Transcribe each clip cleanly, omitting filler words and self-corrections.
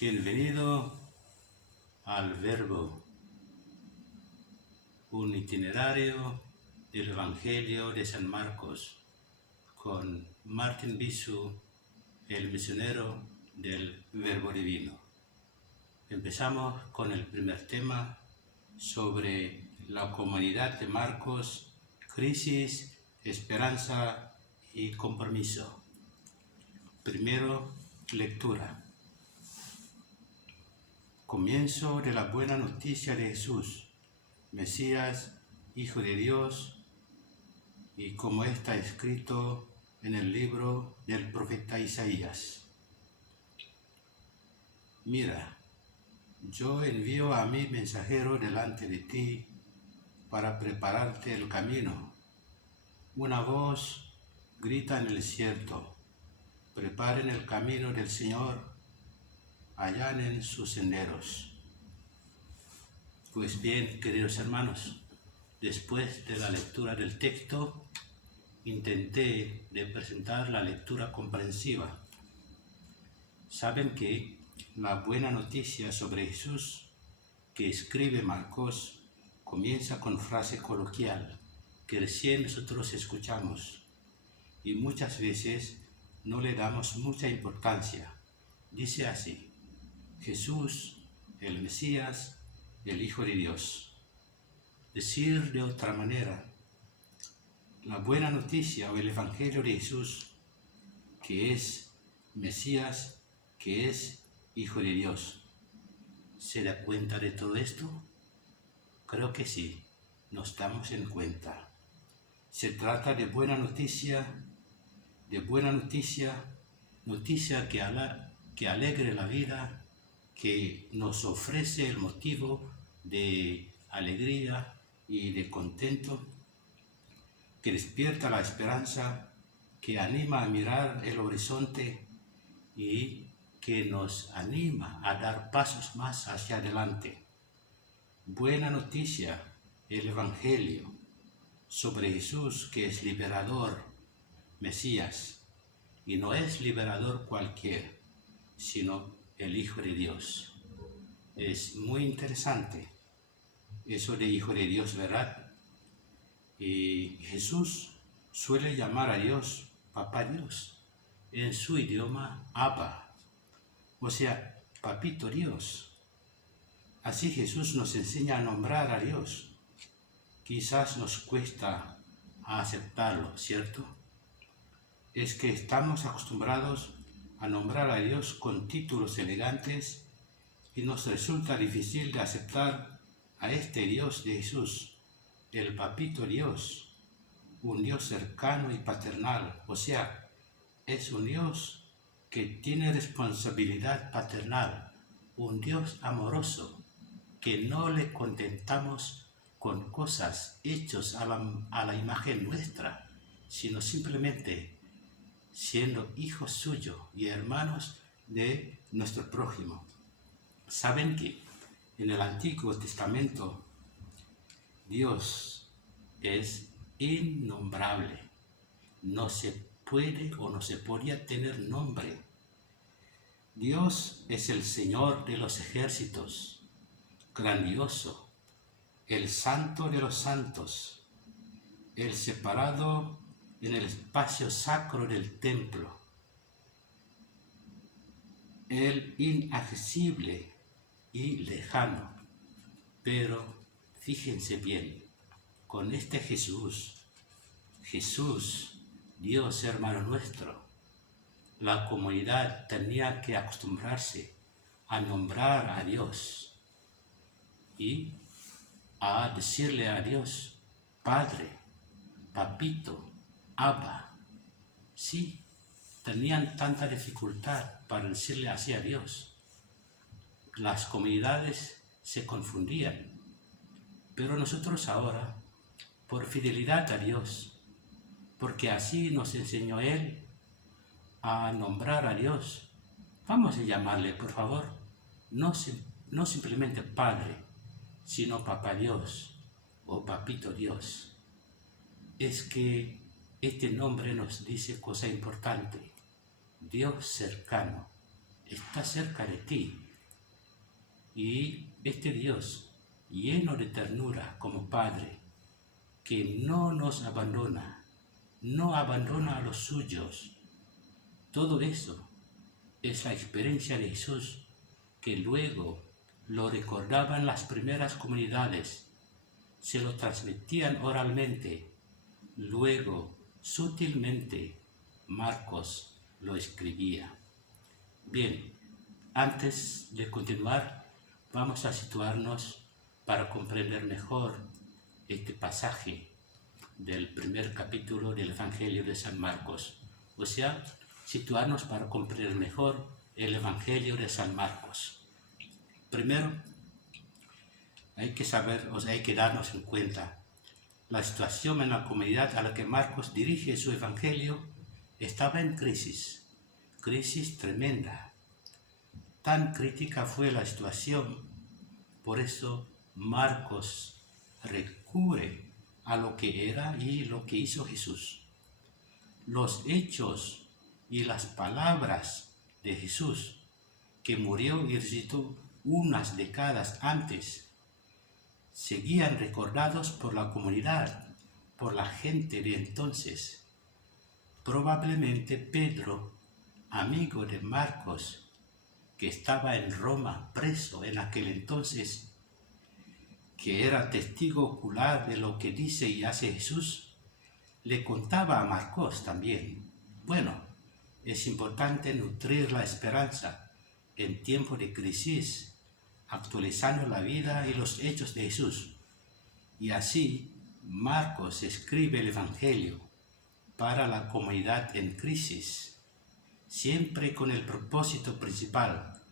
Bienvenido al Verbo, un itinerario del Evangelio de San Marcos, con Martín Bisu, el misionero del Verbo Divino. Empezamos con el primer tema sobre la comunidad de Marcos, crisis, esperanza y compromiso. Primero, lectura. Comienzo de la buena noticia de Jesús, Mesías, Hijo de Dios, y como está escrito en el libro del profeta Isaías. Mira, yo envío a mi mensajero delante de ti para prepararte el camino. Una voz grita en el desierto: preparen el camino del Señor, allanen sus senderos. Pues bien, queridos hermanos, después de la lectura del texto, intenté de presentar la lectura comprensiva. Saben que la buena noticia sobre Jesús que escribe Marcos comienza con frase coloquial que recién nosotros escuchamos y muchas veces no le damos mucha importancia. Dice así: Jesús, el Mesías, el Hijo de Dios. Decir de otra manera, la buena noticia o el Evangelio de Jesús, que es Mesías, que es Hijo de Dios. ¿Se da cuenta de todo esto? Creo que sí, nos damos en cuenta. Se trata de buena noticia, noticia que alegre la vida, que nos ofrece el motivo de alegría y de contento, que despierta la esperanza, que anima a mirar el horizonte y que nos anima a dar pasos más hacia adelante. Buena noticia, el Evangelio sobre Jesús, que es liberador, Mesías, y no es liberador cualquiera, sino el Hijo de Dios. Es muy interesante eso de Hijo de Dios, ¿verdad? Y Jesús suele llamar a Dios Papá Dios, en su idioma Abba, o sea, Papito Dios. Así Jesús nos enseña a nombrar a Dios. Quizás nos cuesta aceptarlo, ¿cierto? Es que estamos acostumbrados a nombrar a Dios con títulos elegantes y nos resulta difícil de aceptar a este Dios de Jesús, el Papito Dios, un Dios cercano y paternal, o sea, es un Dios que tiene responsabilidad paternal, un Dios amoroso, que no le contentamos con cosas hechas a la imagen nuestra, sino simplemente siendo hijos suyos y hermanos de nuestro prójimo. Saben que en el Antiguo Testamento Dios es innombrable. No se puede o no se podía tener nombre. Dios es el Señor de los ejércitos, grandioso, el Santo de los santos, el separado en el espacio sacro del templo, el inaccesible y lejano. Pero fíjense bien, con este Jesús, Dios hermano nuestro, la comunidad tenía que acostumbrarse a nombrar a Dios y a decirle a Dios Padre, Papito, Abba. Sí, tenían tanta dificultad para decirle así a Dios. Las comunidades se confundían, pero nosotros ahora, por fidelidad a Dios, porque así nos enseñó Él a nombrar a Dios, vamos a llamarle, por favor, no simplemente Padre, sino Papá Dios o Papito Dios. Es que este nombre nos dice cosa importante. Dios cercano, está cerca de ti, Y este Dios, lleno de ternura como Padre, que no nos abandona, no abandona a los suyos, todo eso es la experiencia de Jesús que luego lo recordaban las primeras comunidades, se lo transmitían oralmente, luego sutilmente Marcos lo escribía. Bien, antes de continuar, vamos a situarnos para comprender mejor este pasaje del primer capítulo del Evangelio de San Marcos, o sea, situarnos para comprender mejor el Evangelio de San Marcos. Primero, hay que saber, o sea, hay que darnos en cuenta la situación en la comunidad a la que Marcos dirige su Evangelio estaba en crisis tremenda. Tan crítica fue la situación, por eso Marcos recurre a lo que era y lo que hizo Jesús. Los hechos y las palabras de Jesús, que murió y resucitó unas décadas antes, seguían recordados por la comunidad, por la gente de entonces. Probablemente Pedro, amigo de Marcos, que estaba en Roma preso en aquel entonces, que era testigo ocular de lo que dice y hace Jesús, le contaba a Marcos también. Bueno, es importante nutrir la esperanza en tiempo de crisis, actualizando la vida y los hechos de Jesús. Y así Marcos escribe el Evangelio para la comunidad en crisis, siempre con el propósito principal,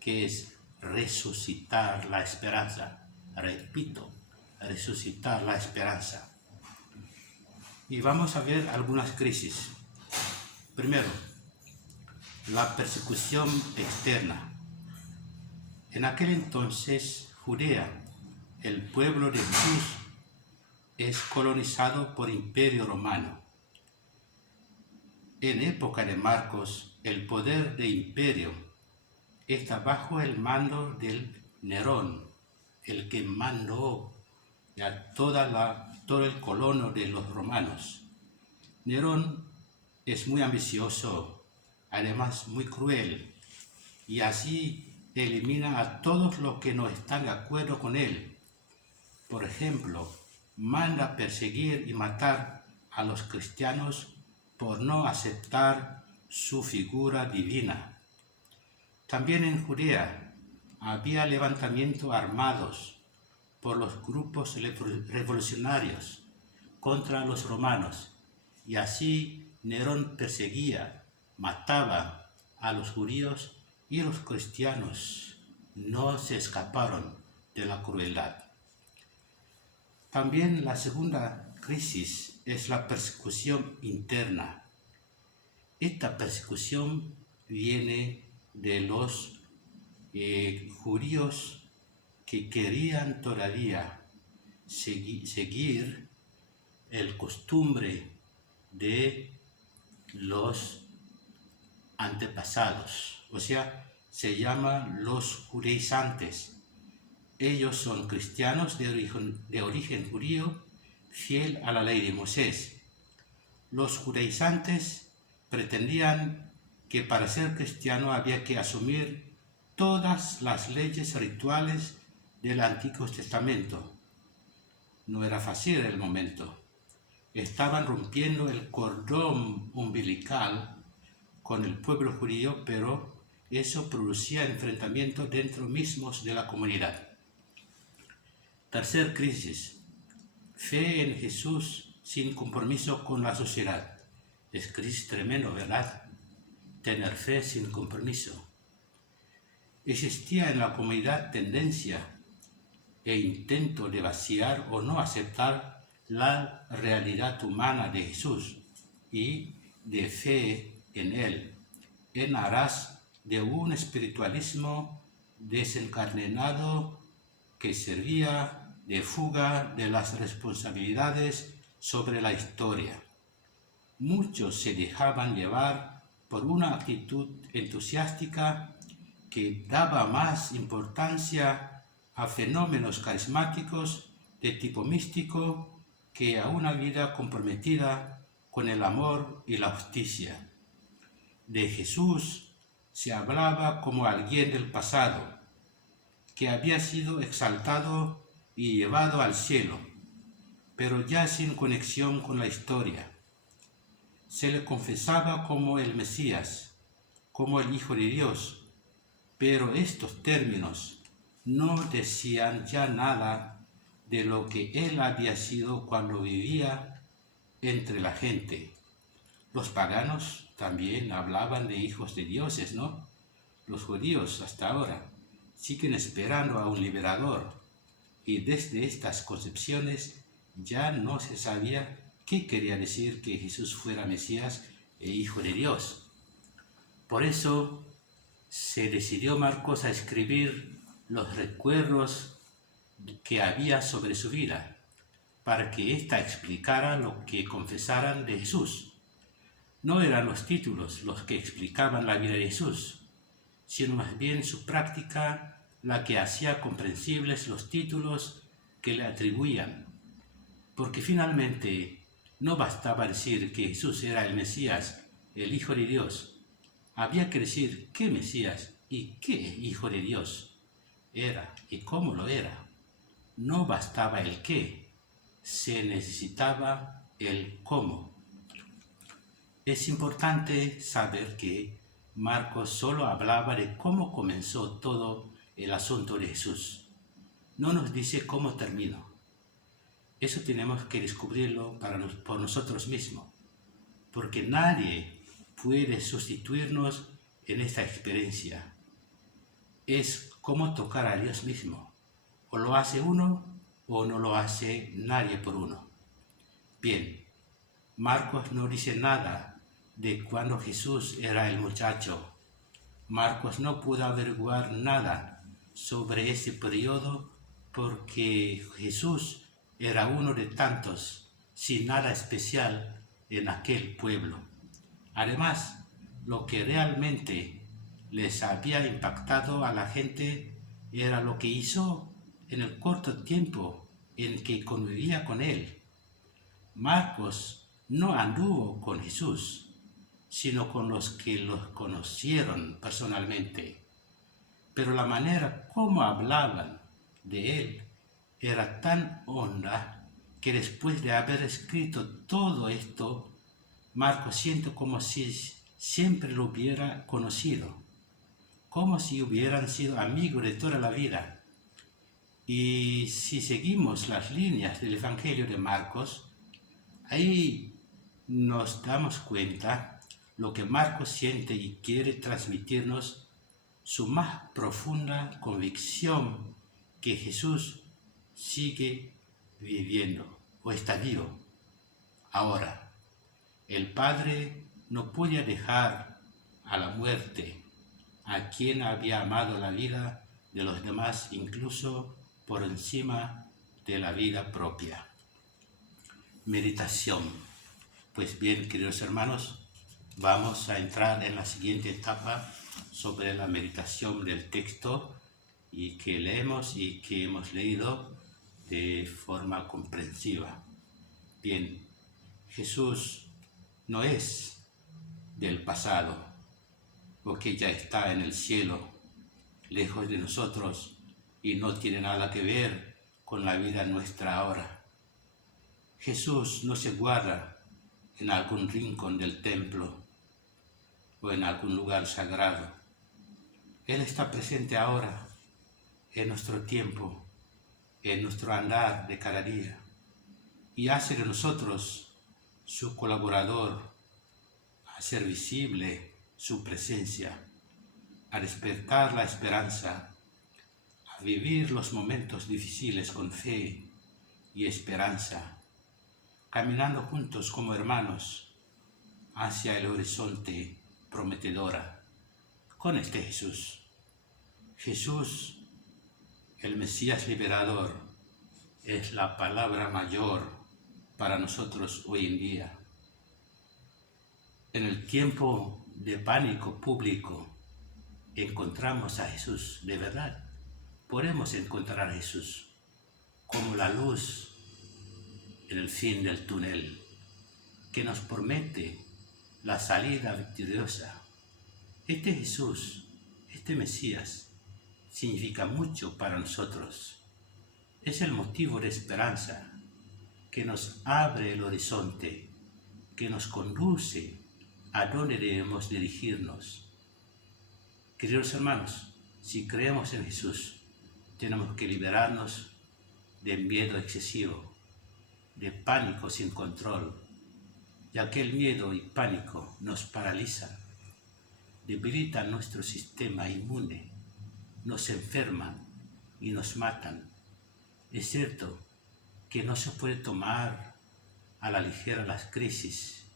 que es resucitar la esperanza. Repito, resucitar la esperanza. Y vamos a ver algunas crisis. Primero, la persecución externa. En aquel entonces, Judea, el pueblo de Jesús, es colonizado por Imperio Romano. En época de Marcos, el poder de imperio está bajo el mando del Nerón, el que mandó a todo el colono de los romanos. Nerón es muy ambicioso, además muy cruel, y así elimina a todos los que no están de acuerdo con él. Por ejemplo, manda perseguir y matar a los cristianos por no aceptar su figura divina. También en Judea había levantamientos armados por los grupos revolucionarios contra los romanos, y así Nerón perseguía, mataba a los judíos, y los cristianos no se escaparon de la crueldad. También la segunda crisis es la persecución interna. Esta persecución viene de los judíos que querían todavía seguir el costumbre de los antepasados, o sea, se llaman los judaizantes. Ellos son cristianos de origen judío, fiel a la ley de Moisés. Los judaizantes pretendían que para ser cristiano había que asumir todas las leyes rituales del Antiguo Testamento. No era fácil el momento. Estaban rompiendo el cordón umbilical con el pueblo judío, pero eso producía enfrentamientos dentro mismos de la comunidad. Tercer crisis, fe en Jesús sin compromiso con la sociedad. Es crisis tremendo, ¿verdad? Tener fe sin compromiso. Existía en la comunidad tendencia e intento de vaciar o no aceptar la realidad humana de Jesús y de fe en Él, en aras de un espiritualismo desencarnado que servía de fuga de las responsabilidades sobre la historia. Muchos se dejaban llevar por una actitud entusiástica que daba más importancia a fenómenos carismáticos de tipo místico que a una vida comprometida con el amor y la justicia. De Jesús se hablaba como alguien del pasado, que había sido exaltado y llevado al cielo, pero ya sin conexión con la historia. Se le confesaba como el Mesías, como el Hijo de Dios, pero estos términos no decían ya nada de lo que él había sido cuando vivía entre la gente. Los paganos también hablaban de hijos de dioses, ¿no? Los judíos hasta ahora siguen esperando a un liberador, y desde estas concepciones ya no se sabía qué quería decir que Jesús fuera Mesías e Hijo de Dios. Por eso se decidió Marcos a escribir los recuerdos que había sobre su vida, para que ésta explicara lo que confesaran de Jesús. No eran los títulos los que explicaban la vida de Jesús, sino más bien su práctica la que hacía comprensibles los títulos que le atribuían, porque finalmente no bastaba decir que Jesús era el Mesías, el Hijo de Dios. Había que decir qué Mesías y qué Hijo de Dios era y cómo lo era. No bastaba el qué, se necesitaba el cómo. Es importante saber que Marcos solo hablaba de cómo comenzó todo el asunto de Jesús. No nos dice cómo terminó. Eso tenemos que descubrirlo por nosotros mismos, porque nadie puede sustituirnos en esta experiencia. Es como tocar a Dios mismo. O lo hace uno o no lo hace nadie por uno. Bien, Marcos no dice nada de cuando Jesús era el muchacho. Marcos no pudo averiguar nada sobre ese periodo porque Jesús era uno de tantos, sin nada especial en aquel pueblo. Además, lo que realmente les había impactado a la gente era lo que hizo en el corto tiempo en que convivía con él. Marcos no anduvo con Jesús, sino con los que los conocieron personalmente. Pero la manera como hablaban de él era tan honda que después de haber escrito todo esto, Marcos siente como si siempre lo hubiera conocido, como si hubieran sido amigos de toda la vida. Y si seguimos las líneas del Evangelio de Marcos, ahí nos damos cuenta lo que Marcos siente y quiere transmitirnos, su más profunda convicción que Jesús sigue viviendo o está vivo. Ahora, el Padre no podía dejar a la muerte a quien había amado la vida de los demás, incluso por encima de la vida propia. Meditación. Pues bien, queridos hermanos, vamos a entrar en la siguiente etapa sobre la meditación del texto y que leemos y que hemos leído de forma comprensiva. Bien, Jesús no es del pasado o que ya está en el cielo, lejos de nosotros y no tiene nada que ver con la vida nuestra ahora. Jesús no se guarda en algún rincón del templo o en algún lugar sagrado. Él está presente ahora, en nuestro tiempo, en nuestro andar de cada día, y hace de nosotros su colaborador, a hacer visible su presencia, a despertar la esperanza, a vivir los momentos difíciles con fe y esperanza, caminando juntos como hermanos hacia el horizonte prometedora con este Jesús. Jesús, el Mesías liberador, es la palabra mayor para nosotros hoy en día. En el tiempo de pánico público, encontramos a Jesús de verdad. Podemos encontrar a Jesús como la luz en el fin del túnel, que nos promete la salida victoriosa. Este Jesús, este Mesías, significa mucho para nosotros. Es el motivo de esperanza que nos abre el horizonte, que nos conduce a donde debemos dirigirnos. Queridos hermanos, si creemos en Jesús, tenemos que liberarnos del miedo excesivo, de pánico sin control, ya que el miedo y pánico nos paralizan, debilitan nuestro sistema inmune, nos enferman y nos matan. Es cierto que no se puede tomar a la ligera las crisis,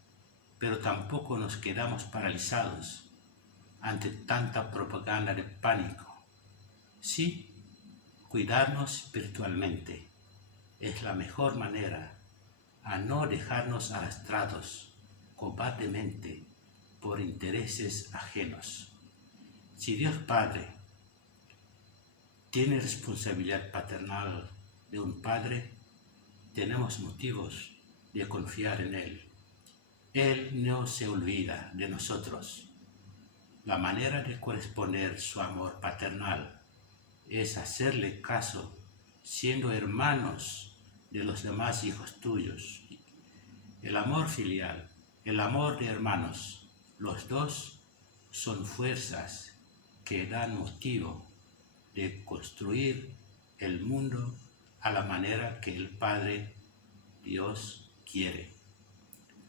pero tampoco nos quedamos paralizados ante tanta propaganda de pánico. Sí, cuidarnos espiritualmente es la mejor manera a no dejarnos arrastrados cobardemente por intereses ajenos. Si Dios Padre tiene responsabilidad paternal de un padre, tenemos motivos de confiar en Él. Él no se olvida de nosotros. La manera de corresponder su amor paternal es hacerle caso, siendo hermanos de los demás hijos tuyos. El amor filial, el amor de hermanos, los dos son fuerzas que dan motivo de construir el mundo a la manera que el Padre Dios quiere.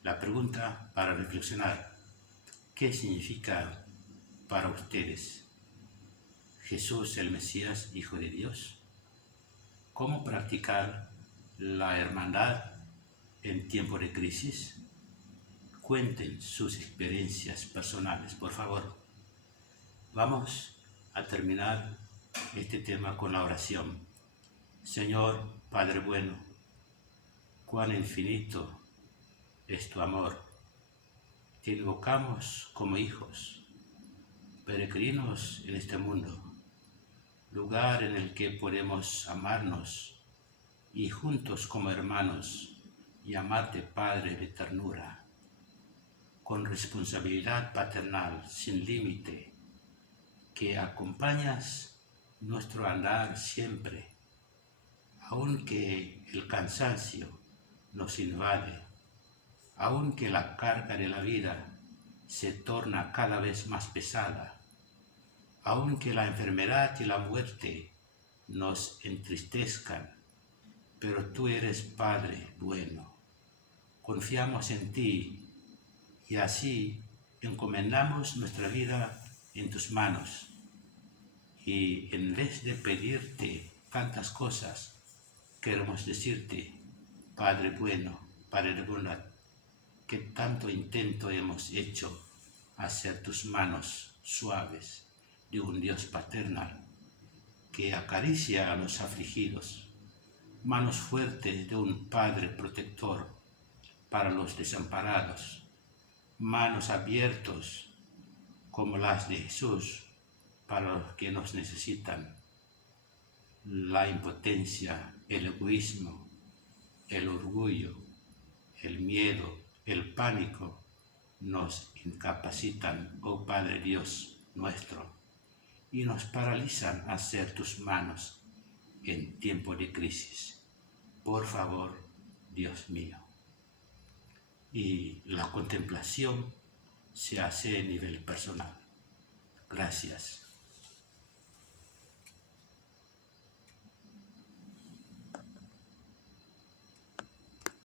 La pregunta para reflexionar: ¿qué significa para ustedes Jesús el Mesías, Hijo de Dios? ¿Cómo practicar la hermandad en tiempo de crisis? Cuenten sus experiencias personales, por favor. Vamos a terminar este tema con la oración. Señor Padre bueno, cuán infinito es tu amor. Te invocamos como hijos, peregrinos en este mundo, lugar en el que podemos amarnos y juntos como hermanos llamarte Padre de ternura, con responsabilidad paternal sin límite, que acompañas nuestro andar siempre, aunque el cansancio nos invade, aunque la carga de la vida se torna cada vez más pesada, aunque la enfermedad y la muerte nos entristezcan, pero tú eres Padre bueno. Confiamos en ti y así encomendamos nuestra vida en tus manos. Y en vez de pedirte tantas cosas, queremos decirte, Padre bueno, Padre de bondad, que tanto intento hemos hecho hacer tus manos suaves de un Dios paternal que acaricia a los afligidos, manos fuertes de un Padre protector para los desamparados, manos abiertas como las de Jesús para los que nos necesitan. La impotencia, el egoísmo, el orgullo, el miedo, el pánico nos incapacitan, oh Padre Dios nuestro, y nos paralizan a ser tus manos en tiempo de crisis. Por favor, Dios mío. Y la contemplación se hace a nivel personal. Gracias.